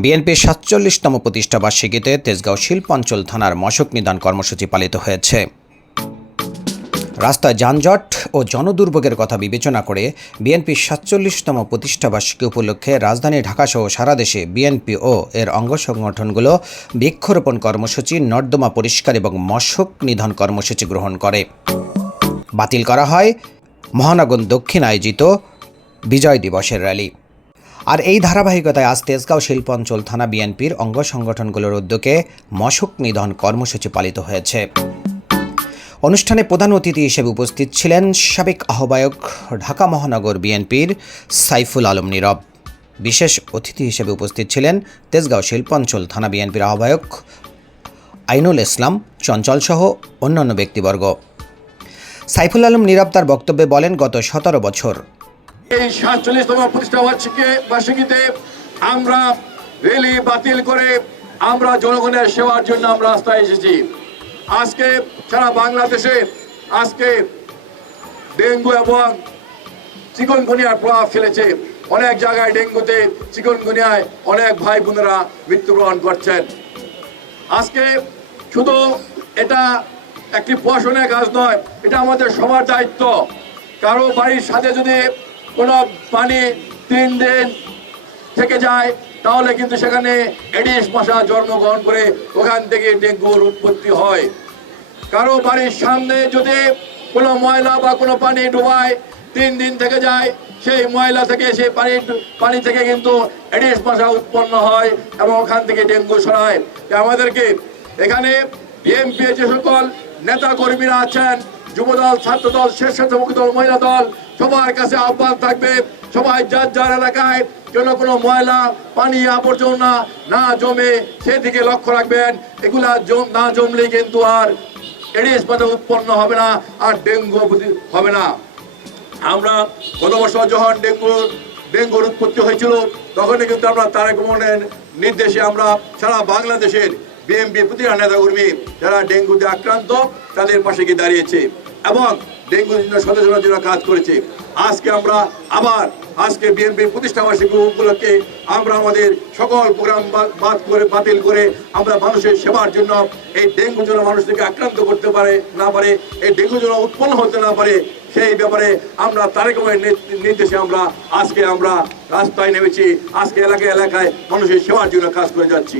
বিএনপির সাতচল্লিশতম প্রতিষ্ঠা বার্ষিকীতে তেজগাঁও শিল্পাঞ্চল থানার মশক নিদান কর্মসূচি পালিত হয়েছে। রাস্তায় যানজট ও জনদুর্ভোগের কথা বিবেচনা করে বিএনপির সাতচল্লিশতম প্রতিষ্ঠা বার্ষিকী উপলক্ষে রাজধানী ঢাকাসহ সারা দেশে বিএনপি ও এর অঙ্গ সংগঠনগুলো বৃক্ষরোপণ কর্মসূচি, নর্দমা পরিষ্কার এবং মশক নিধন কর্মসূচি গ্রহণ করে। বাতিল করা হয় মহানগর দক্ষিণ আয়োজিত বিজয় দিবসের র্যালি। আর এই ধারাবাহিকতায় আজ তেজগাঁও শিল্পাঞ্চল থানা বিএনপির অঙ্গ সংগঠনগুলোর উদ্যোগে মশক নিধন কর্মসূচি পালিত হয়েছে। অনুষ্ঠানে প্রধান অতিথি হিসেবে উপস্থিত ছিলেন সাবেক আহ্বায়ক ঢাকা মহানগর বিএনপির সাইফুল আলম নীরব। বিশেষ অতিথি হিসেবে উপস্থিত ছিলেন তেজগাঁও শিল্পাঞ্চল থানা বিএনপির আহ্বায়ক আইনুল ইসলাম চঞ্চলসহ অন্যান্য ব্যক্তিবর্গ। সাইফুল আলম নীরব তার বক্তব্যে বলেন, গত সতেরো বছর এই সাতচল্লিশতম প্রতিষ্ঠা বার্ষিকী বার্ষিকীতে আমরা রেলি বাতিল করে আমরা জনগণের সেবার জন্য আমরা রাস্তায় এসেছি। আজকে সারা বাংলাদেশে আজকে ডেঙ্গু এবং চিকনগুনিয়ার প্রভাব ফেলেছে। অনেক জায়গায় ডেঙ্গুতে চিকনগুনিয়ায় অনেক ভাই বোনেরা মৃত্যুবরণ করছেন। আজকে শুধু এটা একটি প্রশাসনের কাজ নয়, এটা আমাদের সবার দায়িত্ব। কারও বাড়ির সাথে যদি কোনো পানি তিন দিন থেকে যায়, তাহলে কিন্তু সেখানে এডিস মশা জন্মগ্রহণ করে ওখান থেকে ডেঙ্গুর উৎপত্তি হয়। কারও বাড়ির সামনে যদি কোনো ময়লা বা কোনো পানি ডুবায়, তিন দিন থেকে যায়, সেই ময়লা থেকে, সেই পানি পানি থেকে কিন্তু এডিস মশা উৎপন্ন হয় এবং ওখান থেকে ডেঙ্গু ছড়ায়। আমাদেরকে এখানে বিএনপি যে সকল নেতা কর্মীরা আছেন যুবদল, ছাত্রদল, স্বেচ্ছাসেবক দল, মহিলা দল, সবার কাছে আহ্বান থাকবে। সবাই যার যার এলাকায় যেন কোনো ময়লা, পানি, আবর্জনা না জমে, সেদিকে লক্ষ্য রাখবেন। এগুলা না জমলে কিন্তু আর এডিস মশা উৎপন্ন হবে না, আর ডেঙ্গু হবে না। আমরা গত বছর যখন ডেঙ্গু, ডেঙ্গুর উৎপত্তি হয়েছিল, তখনই কিন্তু আমরা তারেক রহমানের নির্দেশে আমরা সারা বাংলাদেশের বিএমপি প্রতিটা নেতাকর্মী যারা ডেঙ্গুতে আক্রান্ত, তাদের পাশে গিয়ে দাঁড়িয়েছে। এবং ডেঙ্গু সচেতনার জন্য কাজ করেছে। আজকে আমরা আবার, আজকে বিএনপির প্রতিষ্ঠা বার্ষিকী উপলক্ষে আমরা আমাদের সকল প্রোগ্রাম বাদ করে, বাতিল করে আমরা মানুষের সেবার জন্য এই ডেঙ্গু যেন মানুষ থেকে আক্রান্ত করতে পারে, না পারে, এই ডেঙ্গু যেন উৎপন্ন হতে না পারে, সেই ব্যাপারে আমরা তারেক নির্দেশে আমরা আজকে আমরা রাস্তায় নেমেছি, আজকে এলাকায় এলাকায় মানুষের সেবার জন্য কাজ করে যাচ্ছি।